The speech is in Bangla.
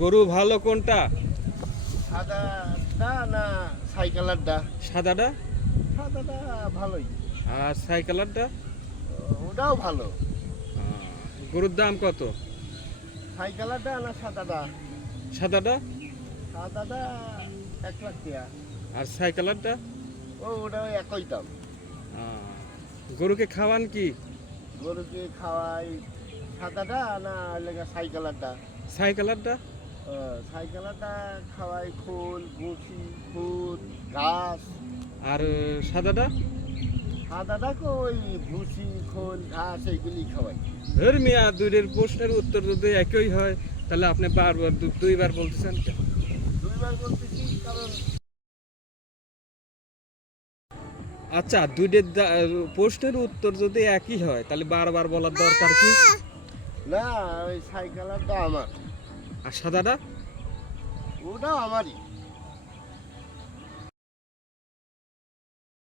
গরু ভালো কোনটা? সাদাটা না সাইকেলারটা? সাদাটা। সাদাটা ভালোই। আর সাইকেলারটা? ওটাও ভালো। গরুর দাম কত? সাইকেলারটা না সাদাটা? সাদাটা। সাদাটা 1 লাখ টাকা। আর সাইকেলারটা? ওটাও একই দাম। গরুকে খাওয়ান কি? গরুকে খাওয়াই সাদাটা না লেগে সাইকেলারটা? সাইকেলারটা। সাইকেলারটা খাওয়াই খোল ভুসি খুদ ঘাস। আর সাদাটা? সাদাটাকে ওই ভুসি খোল ঘাস এইগুলি খাওয়াই। ধর মিয়া, দুইয়ের প্রশ্নের উত্তর যদি একই হয় তাহলে আপনি বারবার দুইবার বলতেছেন কেন? দুইবার বলতেছি কারণ আচ্ছা, দুইয়ের প্রশ্নের উত্তর যদি একই হয় তাহলে বারবার বলার দরকার কি? না ওই সাইকেলারটা আমার। আর সাদাটা? ওটাও আমারই।